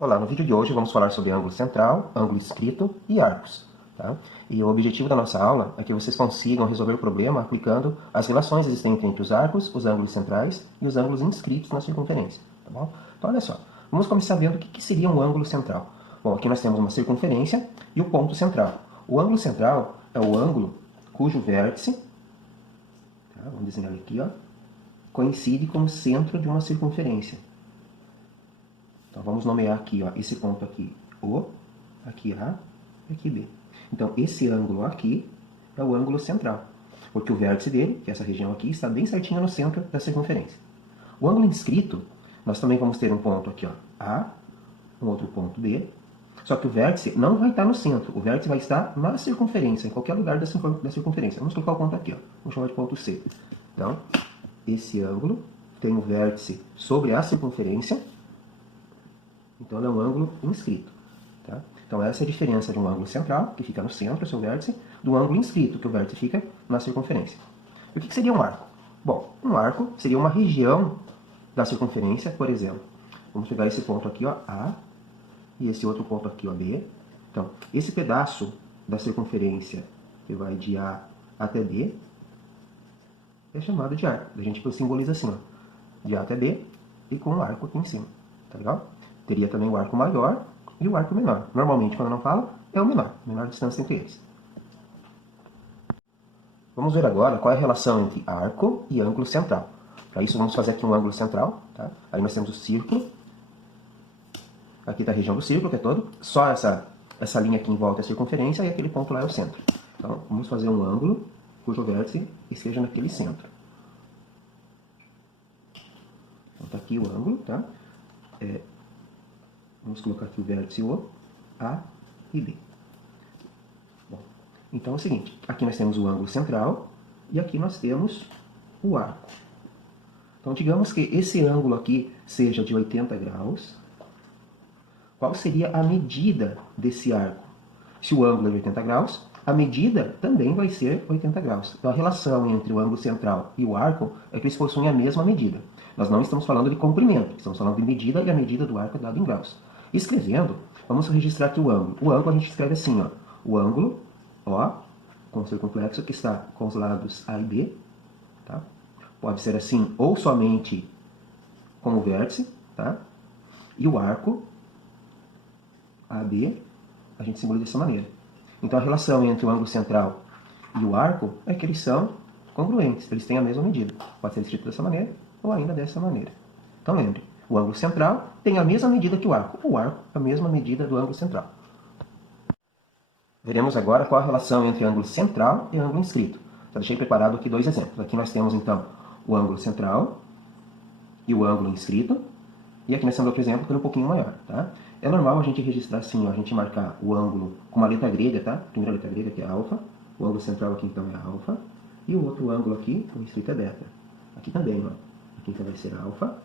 Olá, no vídeo de hoje vamos falar sobre ângulo central, ângulo inscrito e arcos. Tá? E o objetivo da nossa aula é que vocês consigam resolver o problema aplicando as relações existentes entre os arcos, os ângulos centrais e os ângulos inscritos na circunferência. Tá bom? Então olha só, vamos começar vendo o que seria um ângulo central. Bom, aqui nós temos uma circunferência e o ponto central. O ângulo central é o ângulo cujo vértice, tá? Vamos desenhar ele aqui, ó, coincide com o centro de uma circunferência. Então, vamos nomear aqui, ó, esse ponto aqui O, aqui A e aqui B. Então, esse ângulo aqui é o ângulo central, porque o vértice dele, que é essa região aqui, está bem certinho no centro da circunferência. O ângulo inscrito, nós também vamos ter um ponto aqui, ó, A, um outro ponto B, só que o vértice não vai estar no centro, o vértice vai estar na circunferência, em qualquer lugar da circunferência. Vamos colocar o ponto aqui, ó, vamos chamar de ponto C. Então, esse ângulo tem o vértice sobre a circunferência, então, ele é um ângulo inscrito. Tá? Então, essa é a diferença de um ângulo central, que fica no centro, o seu vértice, do ângulo inscrito, que o vértice fica na circunferência. E o que seria um arco? Bom, um arco seria uma região da circunferência, por exemplo. Vamos pegar esse ponto aqui, ó, A, e esse outro ponto aqui, ó, B. Então, esse pedaço da circunferência, que vai de A até B, é chamado de arco. A gente simboliza assim, ó, de A até B, e com um arco aqui em cima. Tá legal? Teria também o arco maior e o arco menor. Normalmente, quando não fala, é o menor distância entre eles. Vamos ver agora qual é a relação entre arco e ângulo central. Para isso, vamos fazer aqui um ângulo central. Tá? Aí nós temos o círculo. Aqui está a região do círculo, que é todo. Só essa linha aqui em volta é a circunferência e aquele ponto lá é o centro. Então, vamos fazer um ângulo cujo vértice esteja naquele centro. Então, está aqui o ângulo, tá? Vamos colocar aqui o vértice O, A e B. Bom, então é o seguinte, aqui nós temos o ângulo central e aqui nós temos o arco. Então, digamos que esse ângulo aqui seja de 80 graus. Qual seria a medida desse arco? Se o ângulo é de 80 graus, a medida também vai ser 80 graus. Então, a relação entre o ângulo central e o arco é que eles possuem a mesma medida. Nós não estamos falando de comprimento, estamos falando de medida e a medida do arco é dada em graus. Escrevendo, vamos registrar aqui o ângulo. O ângulo a gente escreve assim, ó, o ângulo, ó, com o circunflexo que está com os lados A e B, tá? Pode ser assim, ou somente com o vértice, tá? E o arco, AB, a gente simboliza dessa maneira. Então, a relação entre o ângulo central e o arco é que eles são congruentes, eles têm a mesma medida. Pode ser escrito dessa maneira, ou ainda dessa maneira. Então, lembre, o ângulo central tem a mesma medida que o arco a mesma medida do ângulo central. Veremos agora qual a relação entre ângulo central e ângulo inscrito. Já deixei preparado aqui dois exemplos. Aqui nós temos, então, o ângulo central e o ângulo inscrito. E aqui nós temos outro exemplo que é um pouquinho maior. Tá? É normal a gente registrar assim, ó, a gente marcar o ângulo com uma letra grega, tá? A primeira letra grega que é alfa. O ângulo central aqui, então, é alfa. E o outro ângulo aqui, o inscrito, é beta. Aqui também, ó. Aqui então vai ser alfa.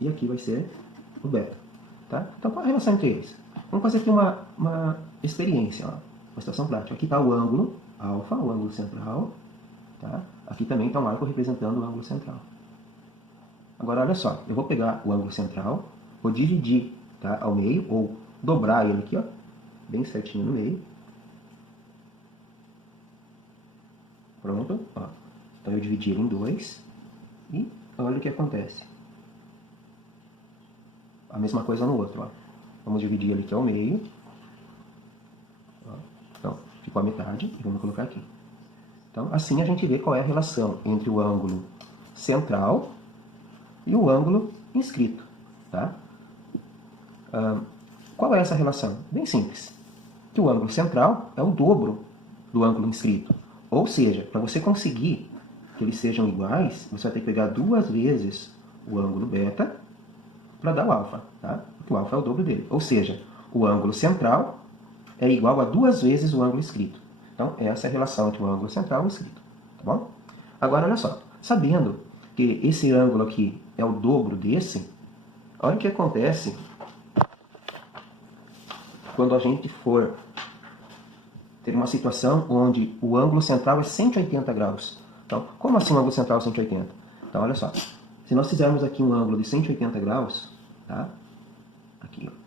E aqui vai ser o beta. Tá? Então, qual a relação entre eles? Vamos fazer aqui uma experiência, ó, uma situação prática. Aqui está o ângulo alfa, o ângulo central. Tá? Aqui também está um arco representando o ângulo central. Agora, olha só, eu vou pegar o ângulo central, vou dividir, tá, ao meio, ou dobrar ele aqui, ó, bem certinho no meio. Pronto, ó. Então eu dividi ele em dois e olha o que acontece. A mesma coisa no outro, ó. Vamos dividir ele aqui ao meio. Ó. Então, ficou a metade e vamos colocar aqui. Então, assim a gente vê qual é a relação entre o ângulo central e o ângulo inscrito, tá? Qual é essa relação? Bem simples. Que o ângulo central é o dobro do ângulo inscrito. Ou seja, para você conseguir que eles sejam iguais, você vai ter que pegar duas vezes o ângulo beta para dar o alfa, tá? Porque o alfa é o dobro dele. Ou seja, o ângulo central é igual a duas vezes o ângulo inscrito. Então, essa é a relação entre o ângulo central e o inscrito, tá bom? Agora, olha só. Sabendo que esse ângulo aqui é o dobro desse, olha o que acontece quando a gente for ter uma situação onde o ângulo central é 180 graus. Então, como assim o ângulo central é 180? Então, olha só. Se nós fizermos aqui um ângulo de 180 graus, tá? Aqui, ó.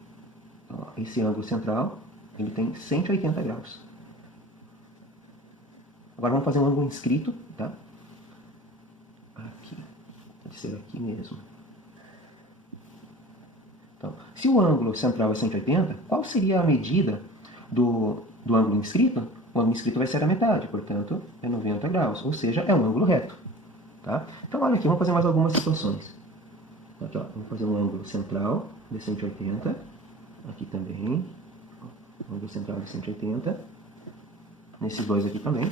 esse ângulo central, ele tem 180 graus. Agora vamos fazer um ângulo inscrito, tá? Aqui, pode ser aqui mesmo. Então, se o ângulo central é 180, qual seria a medida do ângulo inscrito? O ângulo inscrito vai ser a metade, portanto, é 90 graus, ou seja, é um ângulo reto. Tá? Então, olha aqui, vamos fazer mais algumas situações. Aqui, ó, vamos fazer um ângulo central de 180. Aqui também. Ângulo central de 180. Nesses dois aqui também.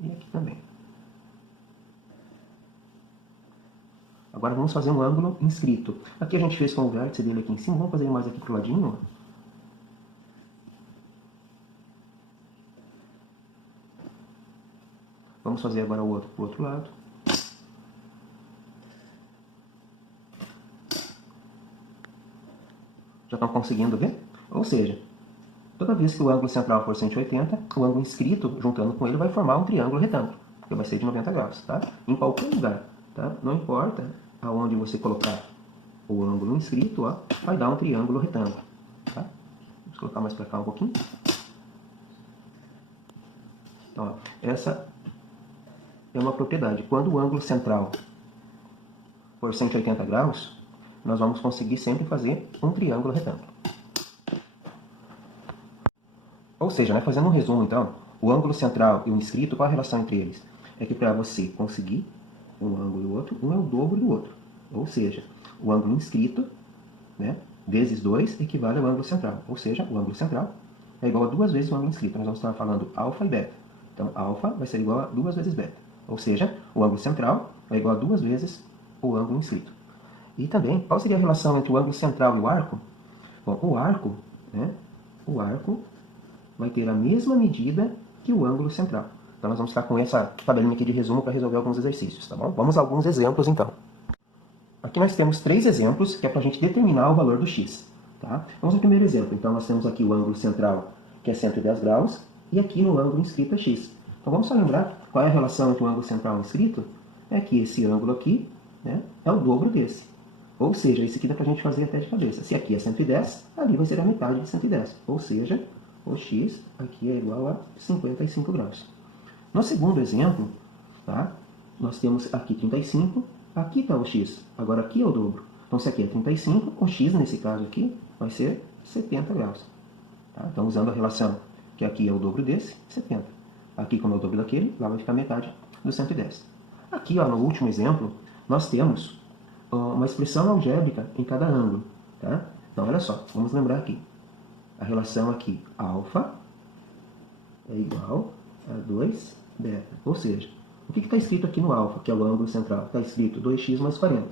E aqui também. Agora vamos fazer um ângulo inscrito. Aqui a gente fez com o vértice dele aqui em cima. Vamos fazer mais aqui pro ladinho. Vamos fazer agora o outro pro outro lado. Já estão conseguindo ver? Ou seja, toda vez que o ângulo central for 180, o ângulo inscrito, juntando com ele, vai formar um triângulo retângulo, porque vai ser de 90 graus, tá? Em qualquer lugar, tá? Não importa aonde você colocar o ângulo inscrito, ó, vai dar um triângulo retângulo, tá? Vamos colocar mais para cá um pouquinho. Então, ó, essa é uma propriedade. Quando o ângulo central for 180 graus, nós vamos conseguir sempre fazer um triângulo retângulo. Ou seja, né, fazendo um resumo então, o ângulo central e o inscrito, qual a relação entre eles? É que para você conseguir um ângulo e o outro, um é o dobro do outro. Ou seja, o ângulo inscrito, né, vezes 2 equivale ao ângulo central. Ou seja, o ângulo central é igual a 2 vezes o ângulo inscrito. Nós vamos estar falando alfa e beta. Então, alfa vai ser igual a 2 vezes beta. Ou seja, o ângulo central é igual a 2 vezes o ângulo inscrito. E também, qual seria a relação entre o ângulo central e o arco? Bom, o arco, né, o arco vai ter a mesma medida que o ângulo central. Então, nós vamos ficar com essa tabelinha aqui de resumo para resolver alguns exercícios, tá bom? Vamos a alguns exemplos, então. Aqui nós temos 3 exemplos, que é para a gente determinar o valor do x. Tá? Vamos ao primeiro exemplo. Então, nós temos aqui o ângulo central, que é 110 graus, e aqui no ângulo inscrito é x. Então, vamos só lembrar qual é a relação entre o ângulo central e o inscrito? É que esse ângulo aqui, né, é o dobro desse. Ou seja, esse aqui dá para a gente fazer até de cabeça. Se aqui é 110, ali vai ser a metade de 110. Ou seja, o x aqui é igual a 55 graus. No segundo exemplo, tá, nós temos aqui 35, aqui está o x, agora aqui é o dobro. Então, se aqui é 35, o x, nesse caso aqui, vai ser 70 graus. Tá? Então, usando a relação que aqui é o dobro desse, 70. Aqui, como é o dobro daquele, lá vai ficar metade do 110. Aqui, ó, no último exemplo, nós temos uma expressão algébrica em cada ângulo. Tá? Então, olha só, vamos lembrar aqui. A relação aqui, alfa, é igual a 2 beta. Ou seja, o que está escrito aqui no alfa, que é o ângulo central? Está escrito 2x mais 40.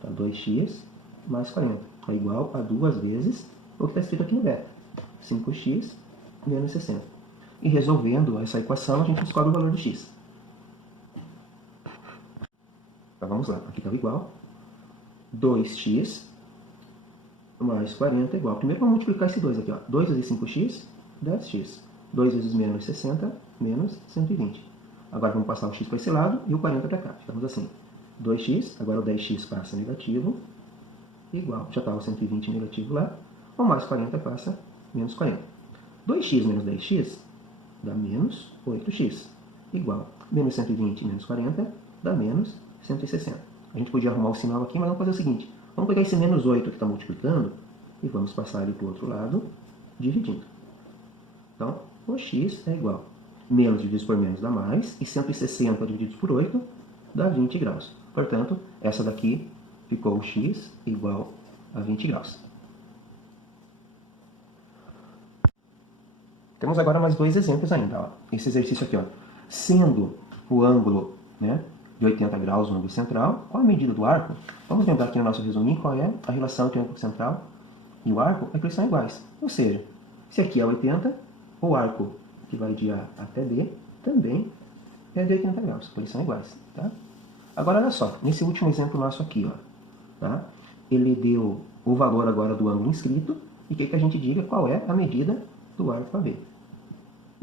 Tá? 2x mais 40 é igual a 2 vezes o que está escrito aqui no beta. 5x menos 60. E resolvendo essa equação, a gente descobre o valor do x. Então, vamos lá. Aqui está igual. 2x mais 40 é igual. Primeiro vamos multiplicar esse 2 aqui. Ó. 2 vezes 5x, 10x. 2 vezes menos 60, menos 120. Agora vamos passar o x para esse lado e o 40 para cá. Ficamos assim. 2x, agora o 10x passa negativo, igual. Já está o 120 negativo lá. O mais 40 passa menos 40. 2x menos 10x dá menos 8x. Igual. Menos 120 menos 40 dá menos 160. A gente podia arrumar o sinal aqui, mas vamos fazer o seguinte. Vamos pegar esse menos 8 que está multiplicando e vamos passar ele para o outro lado, dividindo. Então, o x é igual. Menos dividido por menos dá mais, e 160 dividido por 8 dá 20 graus. Portanto, essa daqui ficou o x igual a 20 graus. Temos agora mais 2 exemplos ainda. Ó. Esse exercício aqui, ó. Sendo o ângulo, né, de 80 graus no ângulo central, qual a medida do arco? Vamos lembrar aqui no nosso resuminho qual é a relação entre o ângulo central e o arco, é que eles são iguais. Ou seja, se aqui é 80, o arco que vai de A até B também é de 80 graus, eles são iguais. Tá? Agora, olha só, nesse último exemplo nosso aqui, ó, tá? Ele deu o valor agora do ângulo inscrito e quer que a gente diga qual é a medida do arco AB.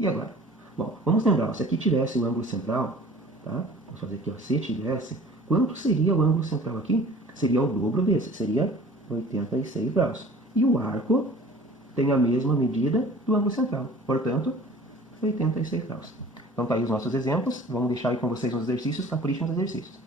E agora? Bom, vamos lembrar, ó, se aqui tivesse o ângulo central, tá? Vamos fazer aqui, ó, se tivesse, quanto seria o ângulo central aqui? Seria o dobro desse, seria 86 graus. E o arco tem a mesma medida do ângulo central, portanto, 86 graus. Então tá aí os nossos exemplos, vamos deixar aí com vocês nos exercícios, caprichem nos exercícios.